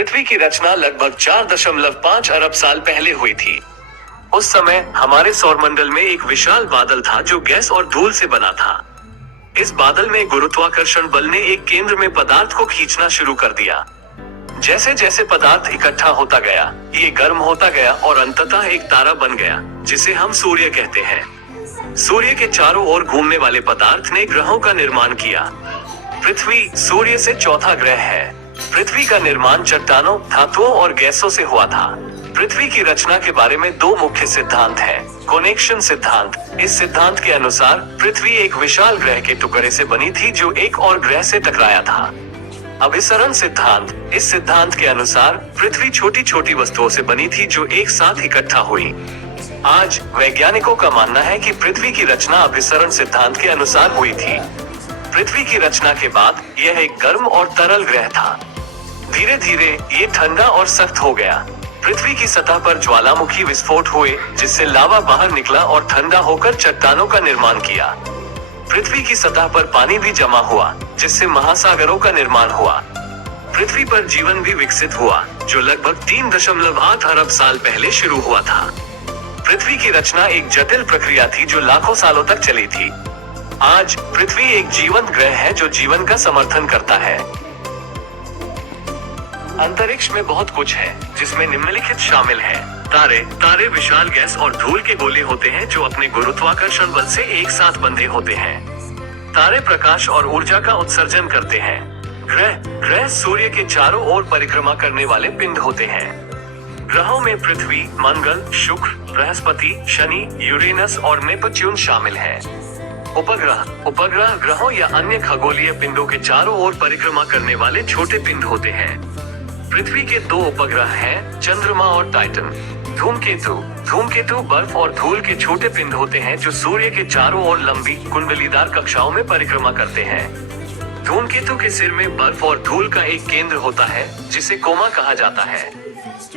पृथ्वी की रचना लगभग 4.5 अरब साल पहले हुई थी। उस समय हमारे सौरमंडल में एक विशाल बादल था जो गैस और धूल से बना था। इस बादल में गुरुत्वाकर्षण बल ने एक केंद्र में पदार्थ को खींचना शुरू कर दिया। जैसे जैसे पदार्थ इकट्ठा होता गया, ये गर्म होता गया और अंततः एक तारा बन गया, जिसे हम सूर्य कहते हैं। सूर्य के चारों ओर घूमने वाले पदार्थ ने ग्रहों का निर्माण किया। पृथ्वी सूर्य से चौथा ग्रह है। पृथ्वी का निर्माण चट्टानों, धातुओं और गैसों से हुआ था। पृथ्वी की रचना के बारे में दो मुख्य सिद्धांत हैं। कोनेक्शन सिद्धांत, इस सिद्धांत के अनुसार पृथ्वी एक विशाल ग्रह के टुकड़े से बनी थी जो एक और ग्रह से टकराया था। अभिसरण सिद्धांत, इस सिद्धांत के अनुसार पृथ्वी छोटी छोटी वस्तुओं से बनी थी जो एक साथ इकट्ठा हुई। आज वैज्ञानिकों का मानना है कि पृथ्वी की रचना अभिसरण सिद्धांत के अनुसार हुई थी। पृथ्वी की रचना के बाद यह एक गर्म और तरल ग्रह था। धीरे धीरे ये ठंडा और सख्त हो गया। पृथ्वी की सतह पर ज्वालामुखी विस्फोट हुए, जिससे लावा बाहर निकला और ठंडा होकर चट्टानों का निर्माण किया। पृथ्वी की सतह पर पानी भी जमा हुआ, जिससे महासागरों का निर्माण हुआ। पृथ्वी पर जीवन भी विकसित हुआ, जो लगभग 3.8 अरब साल पहले शुरू हुआ था। पृथ्वी की रचना एक जटिल प्रक्रिया थी जो लाखों सालों तक चली थी। आज पृथ्वी एक जीवंत ग्रह है जो जीवन का समर्थन करता है। अंतरिक्ष में बहुत कुछ है, जिसमें निम्नलिखित शामिल है। तारे विशाल गैस और धूल के गोले होते हैं जो अपने गुरुत्वाकर्षण बल से एक साथ बंधे होते हैं। तारे प्रकाश और ऊर्जा का उत्सर्जन करते हैं। ग्रह सूर्य के चारों ओर परिक्रमा करने वाले पिंड होते हैं। ग्रहों में पृथ्वी, मंगल, शुक्र, बृहस्पति, शनि, यूरेनस और नेपच्यून शामिल हैं। उपग्रह ग्रहों या अन्य खगोलीय पिंडों के चारों ओर परिक्रमा करने वाले छोटे पिंड होते हैं। पृथ्वी के दो उपग्रह हैं, चंद्रमा और टाइटन। धूमकेतु बर्फ और धूल के छोटे पिंड होते हैं जो सूर्य के चारों ओर लंबी कुंडलीदार कक्षाओं में परिक्रमा करते हैं। धूमकेतु के सिर में बर्फ और धूल का एक केंद्र होता है, जिसे कोमा कहा जाता है।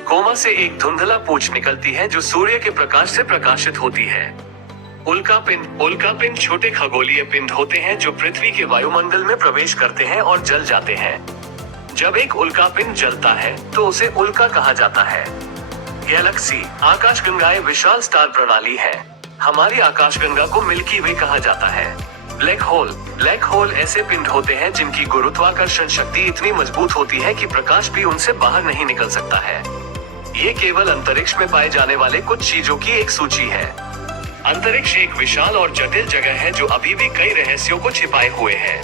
कोमा से एक धुंधला पूंछ निकलती है जो सूर्य के प्रकाश से प्रकाशित होती है। उल्कापिंड छोटे खगोलीय पिंड होते हैं जो पृथ्वी के वायुमंडल में प्रवेश करते हैं और जल जाते हैं। जब एक उल्कापिंड जलता है तो उसे उल्का कहा जाता है। गैलेक्सी, आकाशगंगाएं विशाल स्टार प्रणाली है। हमारी आकाशगंगा को मिल्की वे कहा जाता है। ब्लैक होल ऐसे पिंड होते हैं जिनकी गुरुत्वाकर्षण शक्ति इतनी मजबूत होती है कि प्रकाश भी उनसे बाहर नहीं निकल सकता है। ये केवल अंतरिक्ष में पाए जाने वाले कुछ चीजों की एक सूची है। अंतरिक्ष एक विशाल और जटिल जगह है जो अभी भी कई रहस्यों को छिपाए हुए है।